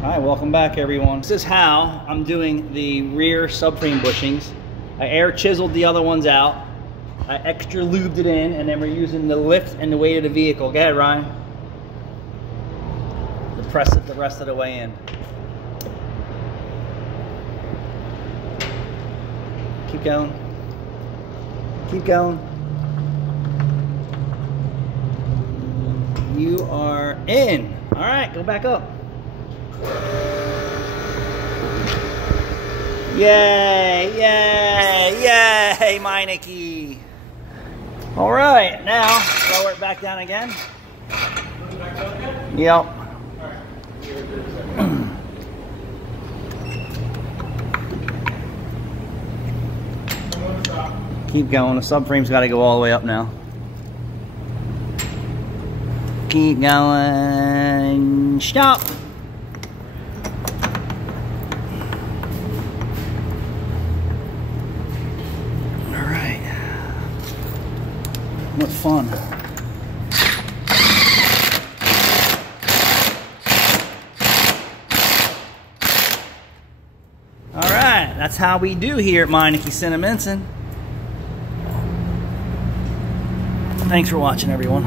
Hi, welcome back everyone. This is how I'm doing the rear subframe bushings. I air chiseled the other ones out. I extra lubed it in, and then we're using the lift and the weight of the vehicle. Go ahead, Ryan. To press it the rest of the way in. Keep going. Keep going. You are in. All right, go back up. Yay, yay, yay, Meineke. All right, now lower it back down again. Yep. Keep going. The subframe's got to go all the way up now. Keep going. Stop. All right. What fun. All right. That's how we do here at Meineke Cinnaminson. Thanks for watching, everyone.